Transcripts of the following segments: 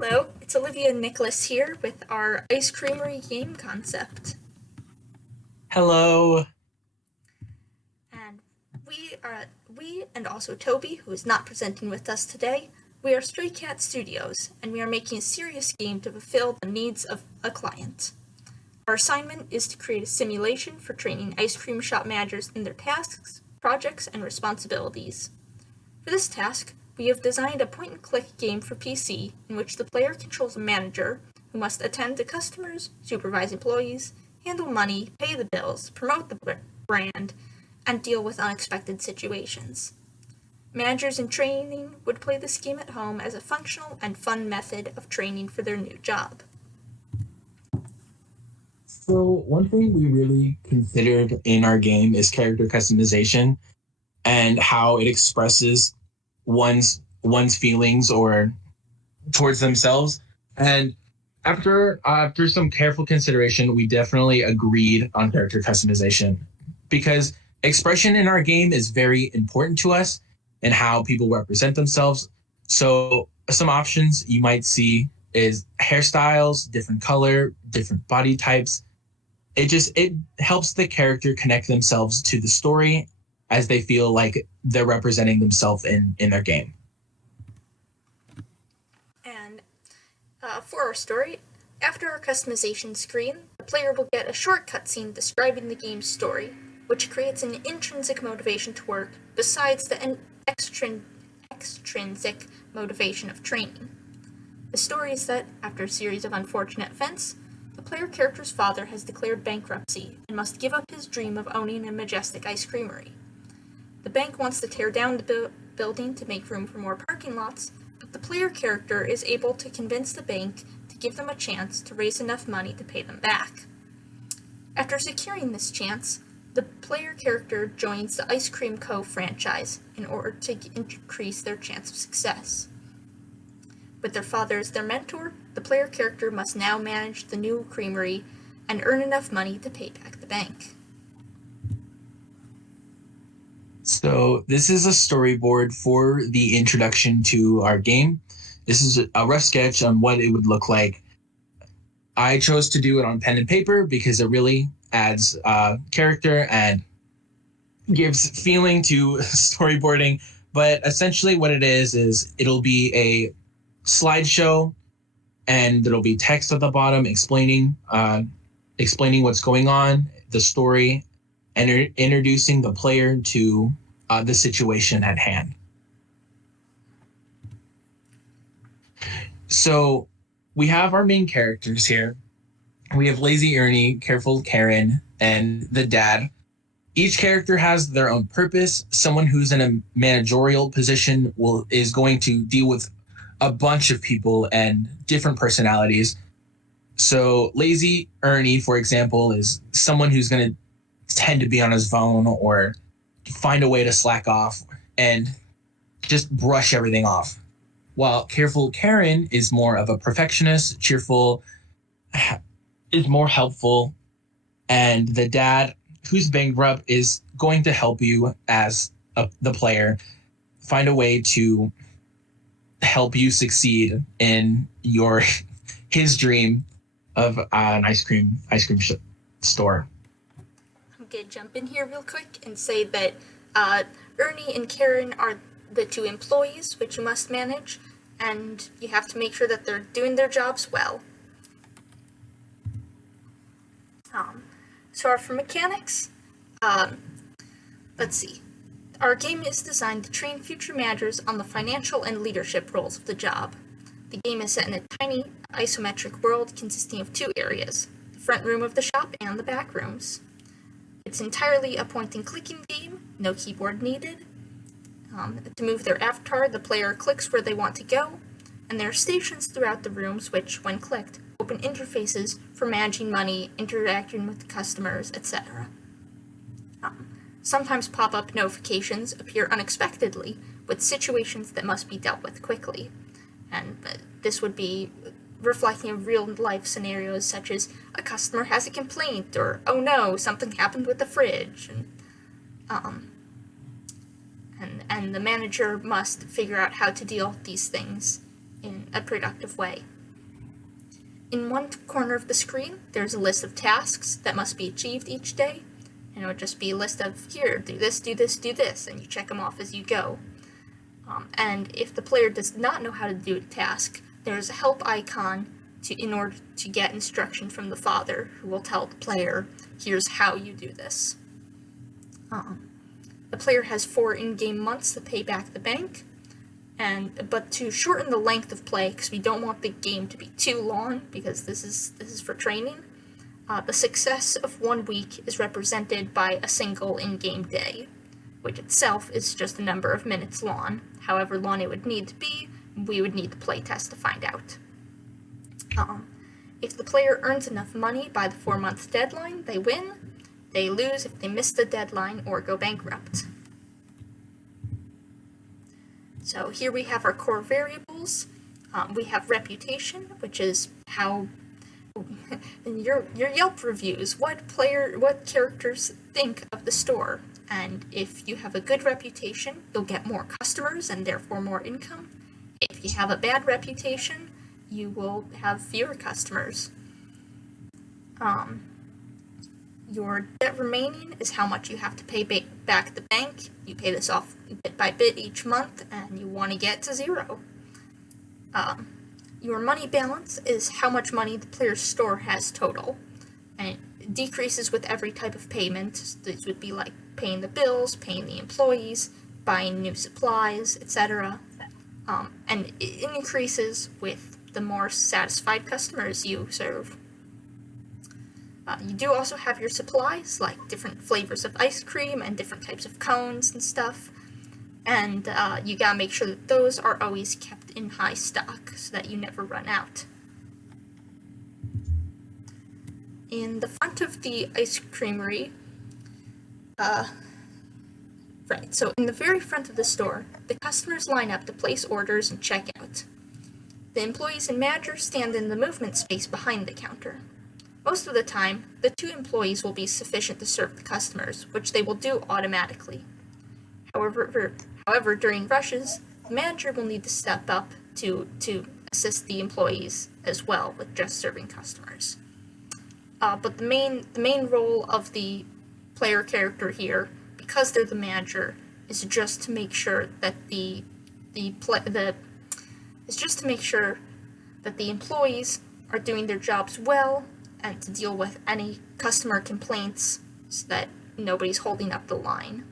Hello, it's Olivia and Nycholas here with our Ice Creamery game concept. Hello. And we and also Toby, who is not presenting with us today, we are Stray Cat Studios, and we are making a serious game to fulfill the needs of a client. Our assignment is to create a simulation for training ice cream shop managers in their tasks, projects, and responsibilities. For this task, we have designed a point-and-click game for PC in which the player controls a manager who must attend to customers, supervise employees, handle money, pay the bills, promote the brand, and deal with unexpected situations. Managers in training would play this game at home as a functional and fun method of training for their new job. So, one thing we really considered in our game is character customization and how it expresses one's feelings or towards themselves. And after some careful consideration, we definitely agreed on character customization because expression in our game is very important to us and how people represent themselves. So, some options you might see is hairstyles, different color, different body types. It helps the character connect themselves to the story as they feel like they're representing themselves in their game. And for our story, after our customization screen, the player will get a short cutscene describing the game's story, which creates an intrinsic motivation to work besides the extrinsic motivation of training. The story is that, after a series of unfortunate events, the player character's father has declared bankruptcy and must give up his dream of owning a majestic ice creamery. The bank wants to tear down the building to make room for more parking lots, but the player character is able to convince the bank to give them a chance to raise enough money to pay them back. After securing this chance, the player character joins the Ice Cream Co. franchise in order to increase their chance of success. With their father as their mentor, the player character must now manage the new creamery and earn enough money to pay back the bank. So, this is a storyboard for the introduction to our game. This is a rough sketch on what it would look like. I chose to do it on pen and paper because it really adds character and gives feeling to storyboarding. But essentially, what it is it'll be a slideshow, and there'll be text at the bottom explaining what's going on, the story, and introducing the player to the situation at hand. So we have our main characters here. We have Lazy Ernie, Careful Karen, and the dad. Each character has their own purpose. Someone who's in a managerial position is going to deal with a bunch of people and different personalities. So Lazy Ernie, for example, is someone who's going to tend to be on his phone or find a way to slack off and just brush everything off. While Careful Karen is more of a perfectionist, cheerful, is more helpful, and the dad, who's bankrupt, is going to help you as the player find a way to help you succeed in his dream of an ice cream store. I'm going to jump in here real quick and say that Ernie and Karen are the two employees which you must manage, and you have to make sure that they're doing their jobs well. So for mechanics, let's see. Our game is designed to train future managers on the financial and leadership roles of the job. The game is set in a tiny, isometric world consisting of two areas, the front room of the shop and the back rooms. It's entirely a point-and-clicking game, no keyboard needed. To move their avatar, the player clicks where they want to go, and there are stations throughout the rooms which, when clicked, open interfaces for managing money, interacting with the customers, etc. Sometimes pop-up notifications appear unexpectedly with situations that must be dealt with quickly, and this would be reflecting real-life scenarios such as a customer has a complaint, or oh no, something happened with the fridge, and the manager must figure out how to deal with these things in a productive way. In one corner of the screen, there's a list of tasks that must be achieved each day, and it would just be a list of, here, do this, do this, do this, and you check them off as you go. And if the player does not know how to do a task, there's a help icon in order to get instruction from the father, who will tell the player, here's how you do this. The player has 4 in-game months to pay back the bank, but to shorten the length of play, because we don't want the game to be too long, because this is for training, the success of 1 week is represented by a single in-game day, which itself is just a number of minutes long. However long it would need to be, we would need the playtest to find out. If the player earns enough money by the 4-month deadline, they win. They lose if they miss the deadline or go bankrupt. So here we have our core variables. We have reputation, which is how your Yelp reviews, what characters think of the store. And if you have a good reputation, you'll get more customers and therefore more income. If you have a bad reputation, you will have fewer customers. Your debt remaining is how much you have to pay back the bank. You pay this off bit by bit each month, and you want to get to 0. Your money balance is how much money the player's store has total, and it decreases with every type of payment. These would be like paying the bills, paying the employees, buying new supplies, etc. And it increases with the more satisfied customers you serve. You do also have your supplies, like different flavors of ice cream and different types of cones and stuff. And you gotta make sure that those are always kept in high stock so that you never run out. In the front of the ice creamery, so in the very front of the store, the customers line up to place orders and check out. The employees and managers stand in the movement space behind the counter. Most of the time, the 2 employees will be sufficient to serve the customers, which they will do automatically. However, during rushes, the manager will need to step up to assist the employees as well with just serving customers. But the main role of the player character here, because they're the manager, is just to make sure that the employees are doing their jobs well, and to deal with any customer complaints so that nobody's holding up the line.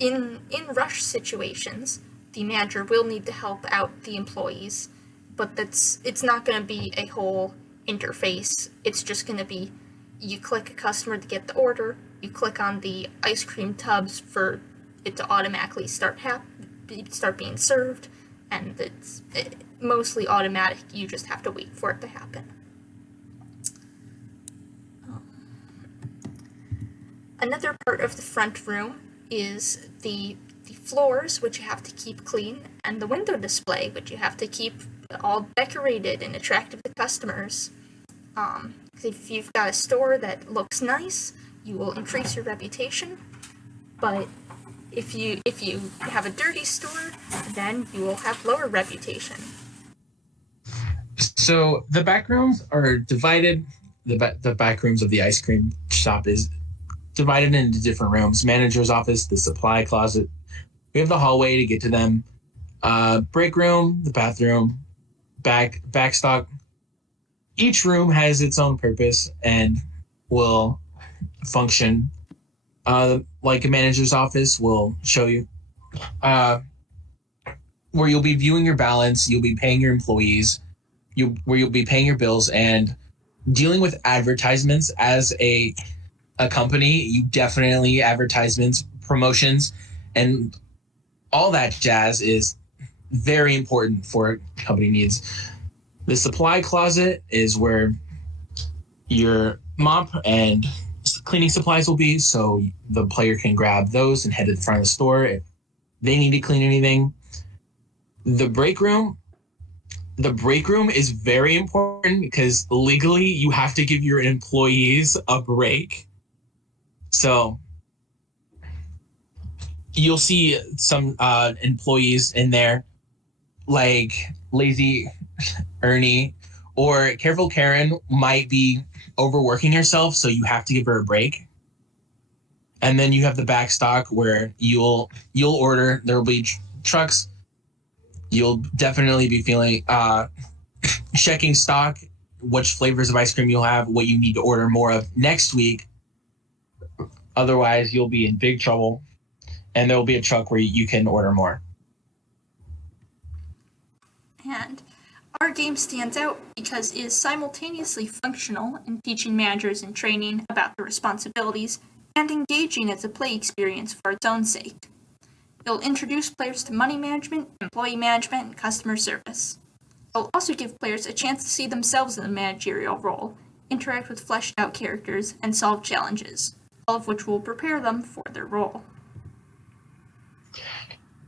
In rush situations, the manager will need to help out the employees, but it's not going to be a whole interface. It's just going to be, you click a customer to get the order, you click on the ice cream tubs for it to automatically start being served, and it's mostly automatic. You just have to wait for it to happen. Another part of the front room is the floors, which you have to keep clean, and the window display, which you have to keep all decorated and attractive to customers. If you've got a store that looks nice, you will increase your reputation, but if you have a dirty store, then you will have lower reputation. So the back rooms are divided. The back rooms of the ice cream shop is divided into different rooms. Manager's office, the supply closet. We have the hallway to get to them. Break room, the bathroom, backstock. Each room has its own purpose and will function. Like a manager's office will show you where you'll be viewing your balance, you'll be paying your employees, where you'll be paying your bills and dealing with advertisements as a company. You definitely advertisements, promotions, and all that jazz is very important for company needs. The supply closet is where your mop and cleaning supplies will be, so the player can grab those and head to the front of the store if they need to clean anything. The break room is very important because legally you have to give your employees a break. So you'll see some employees in there like lazy Ernie or careful Karen might be overworking herself, so you have to give her a break. And then you have the back stock where you'll order. There will be trucks. You'll definitely be feeling checking stock, which flavors of ice cream you'll have, what you need to order more of next week. Otherwise, you'll be in big trouble, and there will be a truck where you can order more. And our game stands out because it is simultaneously functional in teaching managers and training about their responsibilities and engaging as a play experience for its own sake. It will introduce players to money management, employee management, and customer service. It will also give players a chance to see themselves in a managerial role, interact with fleshed out characters, and solve challenges, all of which will prepare them for their role.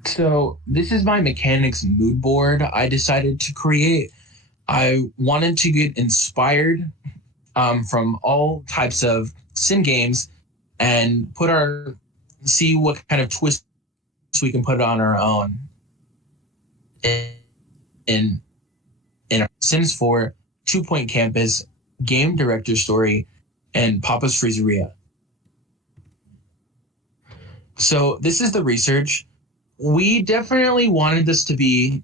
So this is my mechanics mood board I decided to create. I wanted to get inspired from all types of sim games and see what kind of twists we can put on our own in Sims 4, 2 Point Campus, Game Director Story, and Papa's Freezeria. So this is the research. We definitely wanted this to be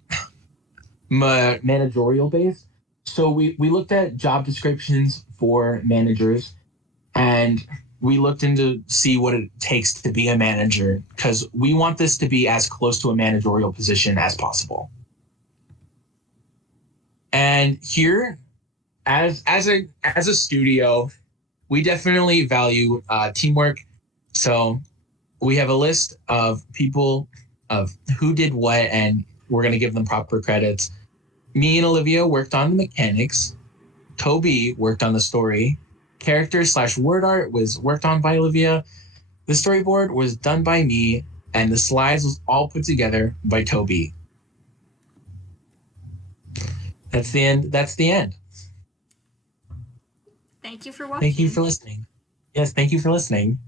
managerial based. So we looked at job descriptions for managers, and we looked into see what it takes to be a manager, because we want this to be as close to a managerial position as possible. And here, as a studio, we definitely value teamwork. So we have a list of people of who did what, and we're going to give them proper credits. Me and Olivia worked on the mechanics. Toby worked on the story. Character/word art was worked on by Olivia. The storyboard was done by me, and the slides was all put together by Toby. That's the end. That's the end. Thank you for watching. Thank you for listening. Yes, thank you for listening.